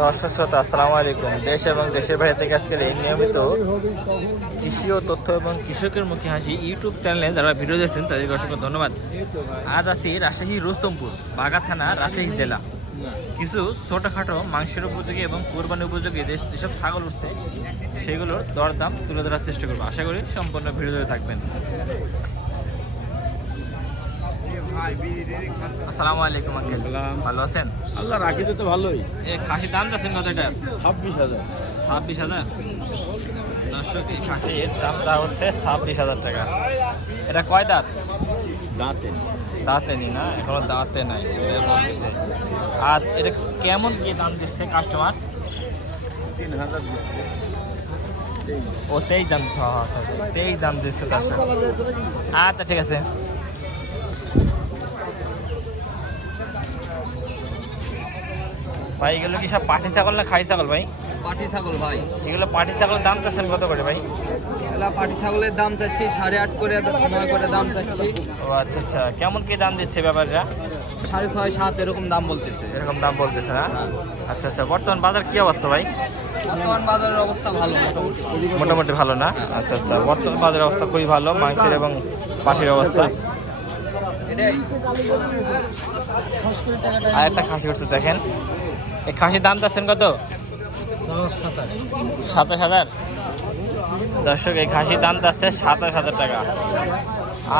দর্শক শ্রোতা আসসালামু আলাইকুম। দেশ এবং দেশের বাইরে থেকে আজকের এই নিয়মিত কৃষি ও তথ্য এবং কৃষকের মুখে হাসি ইউটিউব চ্যানেলে যারা ভিডিও দেখছেন তাদেরকে অসংখ্য ধন্যবাদ। আজ আছি রাজশাহী রুস্তমপুর বাঘা থানা, রাজশাহী জেলা। কিছু ছোটোখাটো মাংসের উপযোগী এবং কোরবানি উপযোগী যেসব ছাগল উঠছে সেগুলোর দরদাম তুলে ধরার চেষ্টা করবো। আশা করি সম্পূর্ণ ভিডিওতে থাকবেন। আসসালামু আলাইকুম আঙ্কেল, ভালো আছেন? আল্লাহ রাখিতে তো ভালোই। এই খাসির দাম যাচ্ছেন কত? এটা 26,000। 26,000। দর্শক, এই খাসির দামটা হচ্ছে 26,000 টাকা। এটা কয় দাঁত? দাঁতে দাঁতে নি না, এখনো দাঁতে নাই। আর এটা কেমন কি দাম দিচ্ছে কাস্টমার? 3,000। ও 23 দাম দিচ্ছে। 23 দাম দিচ্ছে দর্শক। আচ্ছা ঠিক আছে। ভাই এগুলো কি সব পাটি ছাগল না খাই ছাগল ভাই? পাটি ছাগল ভাই। এগুলো পাটি ছাগলের দাম চাচ্ছেন কত করে ভাই? এগুলা পাটি ছাগলের দাম চাচ্ছি 8.5 করে 9 করে দাম চাচ্ছি। ও আচ্ছা আচ্ছা, কেমন কি দাম দিচ্ছে ব্যাপারটা? 6.5 7 এরকম দাম বলতেছে। এরকম দাম বলতেছে না? আচ্ছা আচ্ছা, বর্তমান বাজার কি অবস্থা ভাই? বর্তমান বাজারের অবস্থা ভালো, মোটামুটি ভালো না? আচ্ছা আচ্ছা, বর্তমান বাজারের অবস্থা খুবই ভালো, মাংসের এবং পাটির অবস্থা। এটাই আর একটা খাসি উঠছে দেখেন। এই খাসির দাম চাচ্ছেন কত? 27,000। দর্শক, এই খাসির দাম যাচ্ছে 27,000 টাকা।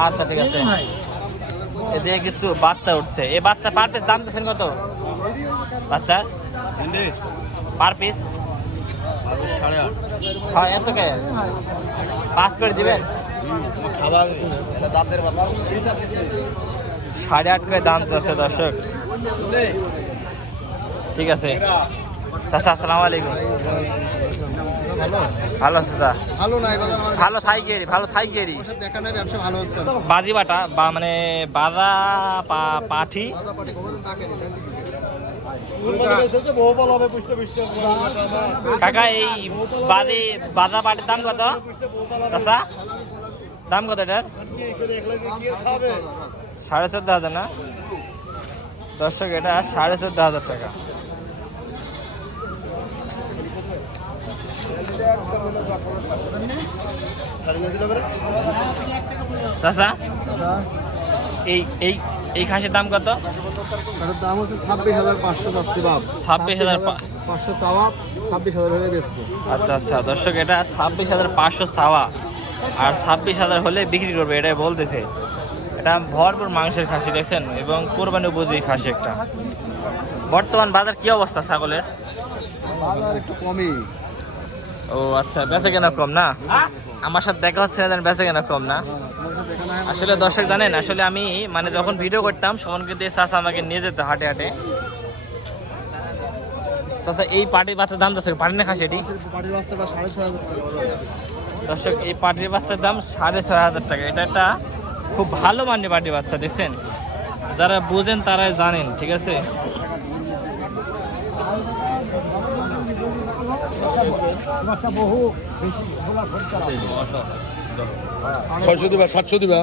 আচ্ছা ঠিক আছে। এদিকে কিছু বাচ্চা উঠছে। এই বাচ্চা পার পিস দাম চাচ্ছেন কত? বাচ্চা পার পিস 8.5। হয় এত কে 5 করে দিবেন? খাবার এটা দাঁতের বাবা। 8.5 করে দাম যাচ্ছে দর্শক। ঠিক আছে চাচা, আসসালামু আলাইকুম। ভালো আছে দা? ভালো থাইগেরি, ভালো থাইগেরি। বাজি বাটা বা মানে বাদা পাঠি কাকা, এই বাদা পাটির দাম কত চাচা? দাম কত এটার? 14,500 না দর্শক? এটা 14,500 টাকা। চাচা, এই এই এই খাসির দাম কত? দাম হচ্ছে 26,500 যাচ্ছে বাপ। 26,500 চাওয়া, 26,000 হলে বেচবো। আচ্ছা আচ্ছা দর্শক, এটা 26,500 চাওয়া আর 26,000 হলে বিক্রি করবে, এটাই বলতেছে। এটা ভরপুর মাংসের খাসি দেখছেন এবং কোরবানি উপযোগী খাসি একটা। বর্তমান বাজার কি অবস্থা ছাগলের? বাজার একটু কমই। ও আচ্ছা, বেচা কেনা কম না? আমার সাথে দেখা হচ্ছে না, বেচা কেনা কম না? আসলে দর্শক জানেন, আসলে আমি মানে যখন ভিডিও করতাম তখন কিন্তু চাচা আমাকে নিয়ে যেত হাটে হাটে। চাচা, এই পাটির বাচ্চার দাম দর্শক, পাটি না খাসি এটি? দর্শক, এই পাটির বাচ্চার দাম 6,500 টাকা। এটা একটা খুব ভালো মানের পাটির বাচ্চা দেখছেন, যারা বোঝেন তারাই জানেন। ঠিক আছে, 600 দিবা, 700 দিবা।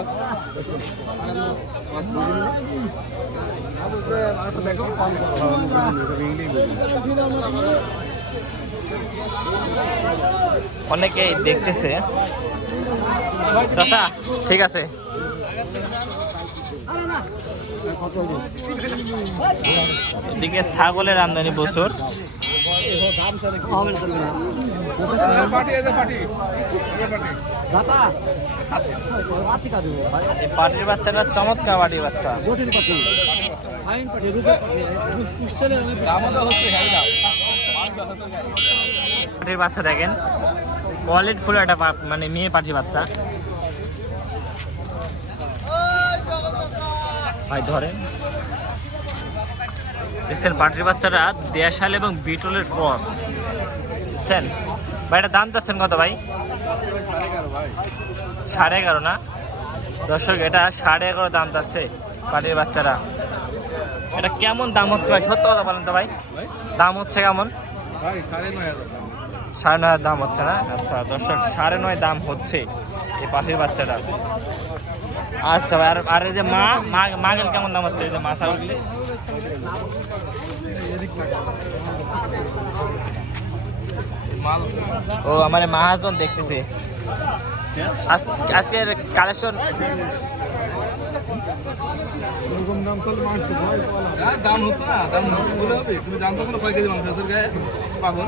অনেকেই দেখতেছে চাচা। ঠিক আছে, এদিকে ছাগলের আমদানি প্রচুর। এই পাটির বাচ্চাটা চমৎকার পাটির বাচ্চা। পাটির বাচ্চা দেখেন, কোয়ালিটি ফুল একটা মানে মেয়ে পাটির বাচ্চা। ভাই ধরেন, দেখছেন পাটির বাচ্চাটা দেশাল এবং বিটলের ক্রস, বুঝছেন ভাই? এটা দাম চাচ্ছেন কত ভাই? 11.5 না দর্শক? এটা 11.5 দাম যাচ্ছে পাটির বাচ্চারা। এটা কেমন দাম হচ্ছে ভাই? সত্য কথা বলেন তো ভাই, দাম হচ্ছে কেমন? 9.5 দাম হচ্ছে না? আচ্ছা দর্শক, 9.5 দাম হচ্ছে এই পাটির বাচ্চাটা। আচ্ছা ভাই, আর এই যে মাগেল কেমন দাম হচ্ছে? এই যে মা ছাগলগুলি ও আমার মহাজন দেখতেছে আজকের কালেকশন। এরকম দাম করলে মাংস ভয় পাওয়া দাম হতো না, দাম বলে হবে। তুমি জানতো কোনো কয় কেজি মাংস আছে গায়ে পাগল।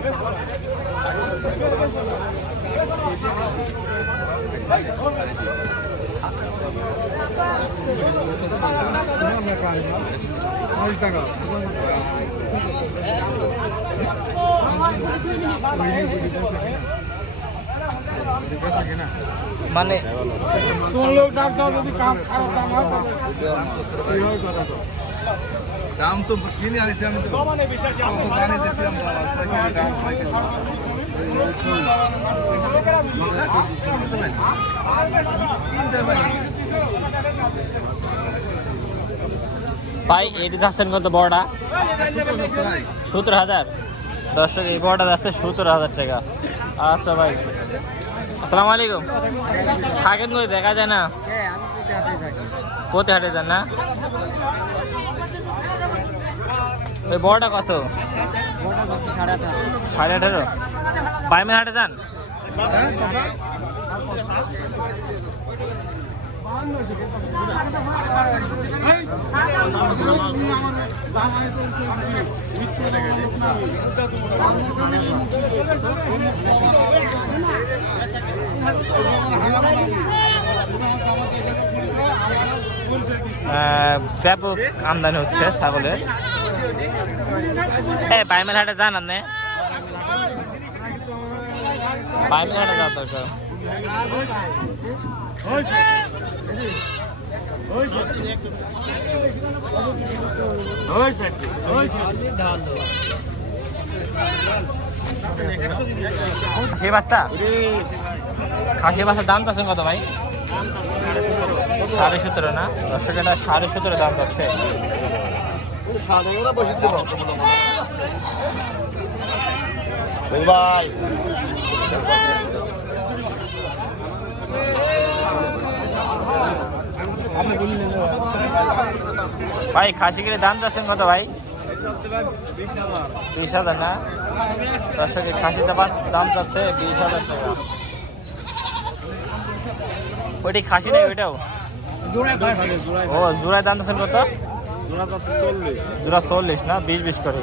টাকা মানে কোন লোক ডাক দাও যদি কাম খারাপ দাম হয় এইভাবে কথা তো দাম তো কিনে আনিছি আমি তো জানি দেখলাম দাম ভাই এটি যাচ্ছেন কত বড়টা? 17,000। দর্শক এই বড়টা যাচ্ছে 17,000 টাকা। আচ্ছা ভাই, আসসালামু আলাইকুম। থাকেন কই দেখা যায় না? কোথায় হাটে যান না? ওই বড়টা কত? 18,500। বাইমের হাটে যান? ব্যাপক আমদানি হচ্ছে ছাগলের। বাইমের হাটে যান আপনি? বাইমের হাটে যাওয়া দরকার। খাসি বাচ্চা, খাসি বাচ্চার দাম চাচ্ছেন কত ভাই? 17.5 না? দর্শক এটা 17.5 দাম যাচ্ছে। ভাই ভাই খাসি কিনে দাম চাচ্ছেন কত ভাই? 20,000 না? দর্শক খাসি দাম চাচ্ছে 20,000 টাকা। ওইটি খাসি নেই ওইটাও? ও জোড়ায় দাম চাচ্ছেন কত? জোড়া 40 না? 20 করে।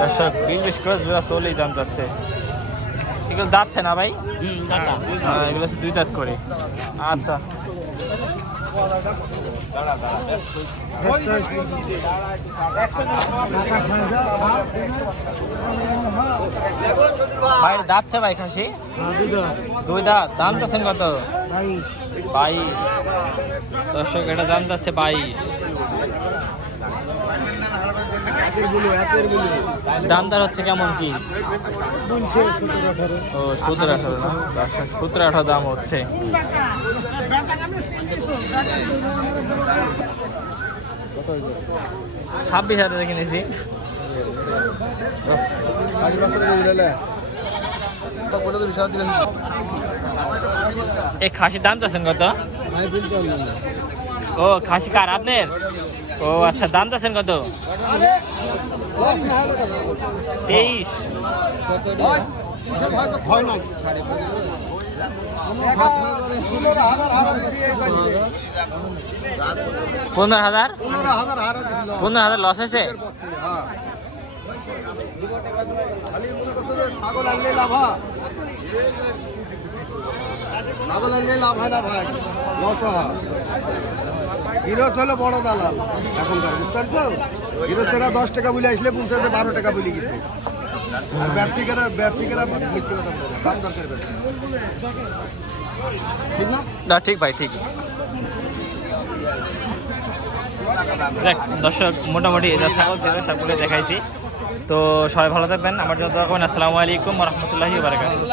দর্শক 20 করে জোড়া 40 দাম যাচ্ছে। এগুলো যাচ্ছে না ভাই? হ্যাঁ এগুলো 2 দাঁত করে। আচ্ছা ভাই যাচ্ছে ভাই খাসি 2 দাঁত। দাম চাচ্ছেন কত? 22। দর্শক এটা দাম যাচ্ছে 22। দাম দর হচ্ছে কেমন কি? ও 17-18 না? দর্শক 17-18 দাম হচ্ছে। 26,000 কিনেছি। এই খাসির দাম চাচ্ছেন কত? ও খাসি কার আপনার? ও আচ্ছা দাম চাচ্ছেন কত? 23। 15,000? 15,000 লস হয়েছে? লাভ হয় না ভাই, লস হয়। হিরোস হলো বড় দালাল এখনকার, বুঝতে পারছো? হিরোসেরা 10 টাকা বলে আসলে 12 টাকা বলে গেছে। আর ব্যবসায়ীরা মিথ্যে কথা বলে, দাম দরকার ব্যবসা, ঠিক না? না ঠিক ভাই ঠিক। দেখ দর্শক মোটামুটি যা ছাগল ছিল সবগুলো দেখাইছি। তো সবাই ভালো থাকবেন, আমার জন্য দোয়া করবেন। আসসালামু আলাইকুম ওয়া রাহমাতুল্লাহি ওয়া বারাকাতুহু।